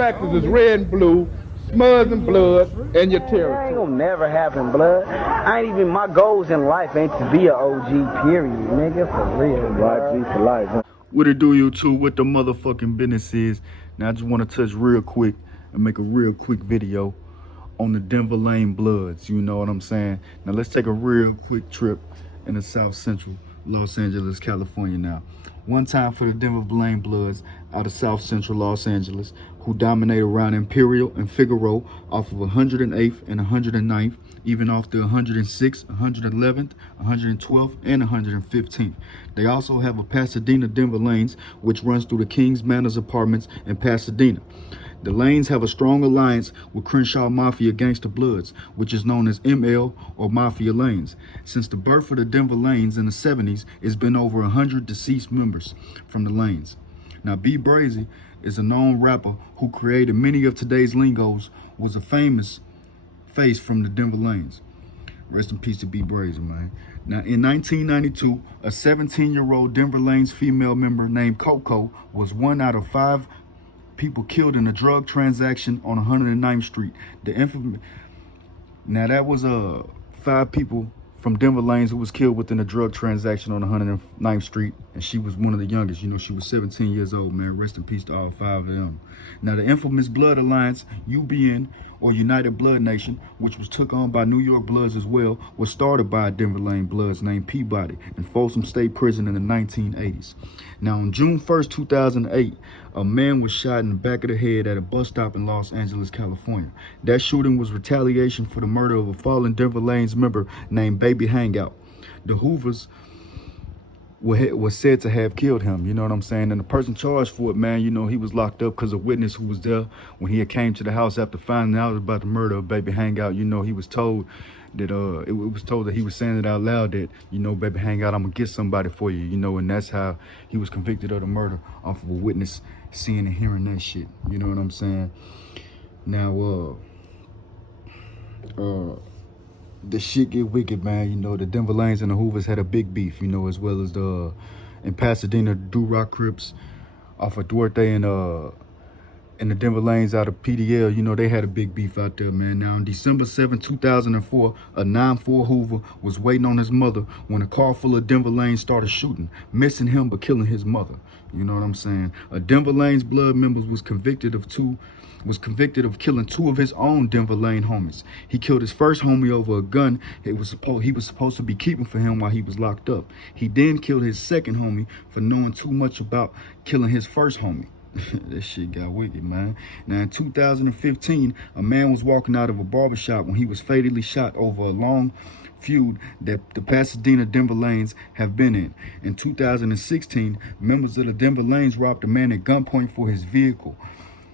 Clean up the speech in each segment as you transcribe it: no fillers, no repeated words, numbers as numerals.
factors is red and blue, smuds and blood, and your That territory. ain't gonna never happen, blood. I ain't even, my goals in life ain't to be an OG, period, nigga, for real. YG for life, huh? What it do, YouTube? What the motherfucking business is? Now I just want to touch real quick and make a real quick video on the Denver Lane Bloods. You know what I'm saying? Now let's take a real quick trip in the South Central Los Angeles, California. Now, one time for the Denver Lane Bloods out of South Central Los Angeles, who dominate around Imperial and Figueroa off of 108th and 109th, even off the 106th, 111th, 112th, and 115th. They also have a Pasadena Denver Lanes, which runs through the Kings Manors Apartments in Pasadena. The Lanes have a strong alliance with Crenshaw Mafia Gangster Bloods, which is known as ML or Mafia Lanes. Since the birth of the Denver Lanes in the 70s, it's been over 100 deceased members from the Lanes. Now, B Brazy is a known rapper who created many of today's lingos, was a famous face from the Denver Lanes. Rest in peace to B Brazy, man. Now, in 1992, a 17-year-old Denver Lanes female member named Coco was one out of 5 people killed in a drug transaction on 109th Street. The infamous. Now that was 5 people from Denver Lanes who was killed within a drug transaction on 109th Street, and she was one of the youngest. You know, she was 17 years old, man. Rest in peace to all 5 of them. Now, the infamous Blood Alliance, UBN, or United Blood Nation, which was took on by New York Bloods as well, was started by a Denver Lane Bloods named Peabody in Folsom State Prison in the 1980s. Now, on June 1st, 2008, a man was shot in the back of the head at a bus stop in Los Angeles, California. That shooting was retaliation for the murder of a fallen Denver Lanes member named Baby Hangout. The Hoovers was said to have killed him, you know what I'm saying? And the person charged for it, man, you know, he was locked up because a witness who was there when he had came to the house after finding out about the murder of Baby Hangout, you know, he was told that it was told that he was saying it out loud that, you know, Baby Hangout, I'm gonna get somebody for you, you know, and that's how he was convicted of the murder, off of a witness seeing and hearing that shit, you know what I'm saying? Now, the shit get wicked, man. You know, the Denver Lanes and the Hoovers had a big beef, you know, as well as the in Pasadena, Do-Rock Crips off of Duarte and the Denver Lanes out of PDL, you know, they had a big beef out there, man. Now, on December 7, 2004, a 9-4 Hoover was waiting on his mother when a car full of Denver Lanes started shooting, missing him but killing his mother. You know what I'm saying? A Denver Lanes Blood member was convicted of killing 2 of his own Denver Lane homies. He killed his first homie over a gun he was supposed to be keeping for him while he was locked up. He then killed his second homie for knowing too much about killing his first homie. That shit got wicked, man. Now, in 2015, a man was walking out of a barbershop when he was fatally shot over a long feud that the Pasadena Denver Lanes have been in. In 2016, members of the Denver Lanes robbed a man at gunpoint for his vehicle,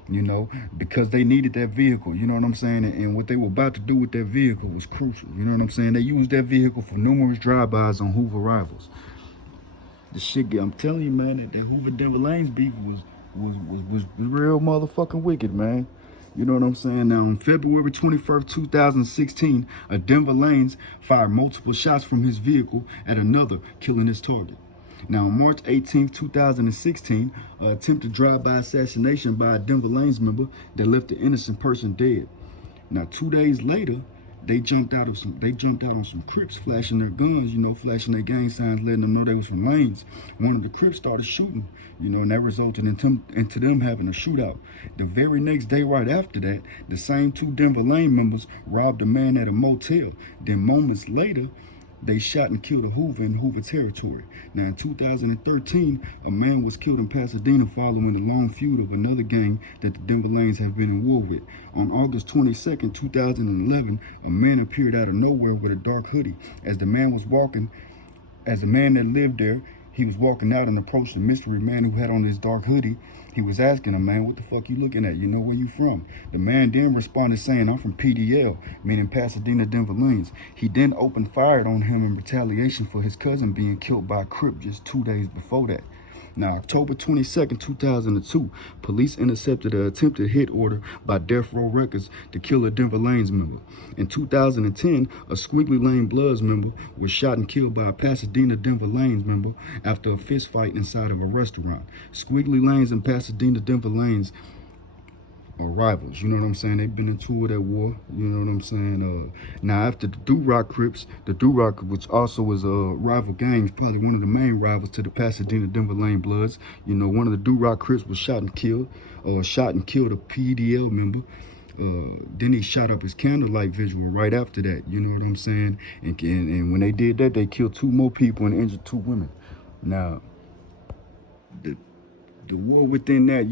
you know, because they needed that vehicle, you know what I'm saying? And what they were about to do with that vehicle was crucial, you know what I'm saying? They used that vehicle for numerous drive-bys on Hoover rivals. The shit, I'm telling you, man, that Hoover Denver Lanes beef was real motherfucking wicked, man. You know what I'm saying? Now, on February 21st, 2016, a Denver Lanes fired multiple shots from his vehicle at another, killing his target. Now, on March 18th, 2016, an attempted drive-by assassination by a Denver Lanes member that left an innocent person dead. Now, 2 days later, they jumped out on some Crips, flashing their guns, you know, flashing their gang signs, letting them know they was from Lanes. One of the Crips started shooting, you know, and that resulted into them having a shootout. The very next day, right after that, the same 2 Denver Lane members robbed a man at a motel. Then moments later, they shot and killed a Hoover in Hoover territory. Now, in 2013, a man was killed in Pasadena following a long feud of another gang that the Denver Lanes have been in war with. On August 22nd, 2011, a man appeared out of nowhere with a dark hoodie. As the man that lived there, he was walking out and approached the mystery man who had on this dark hoodie. He was asking him, man, what the fuck you looking at? You know, where you from? The man then responded saying, I'm from PDL, meaning Pasadena Denver Lanes. He then opened fire on him in retaliation for his cousin being killed by a Crip just 2 days before that. Now, October 22nd, 2002, police intercepted an attempted hit order by Death Row Records to kill a Denver Lanes member. In 2010, a Squiggly Lane Bloods member was shot and killed by a Pasadena Denver Lanes member after a fist fight inside of a restaurant. Squiggly Lanes and Pasadena Denver Lanes rivals. You know what I'm saying? They've been into that war. You know what I'm saying? Now after the Do-Rock Crips, the Do-Rock, which also was a rival gang, probably one of the main rivals to the Pasadena Denver Lane Bloods. You know, one of the Do-Rock Crips was shot and killed a PDL member. Then he shot up his candlelight visual right after that. You know what I'm saying? And when they did that, they killed 2 more people and injured 2 women. Now, the war within that,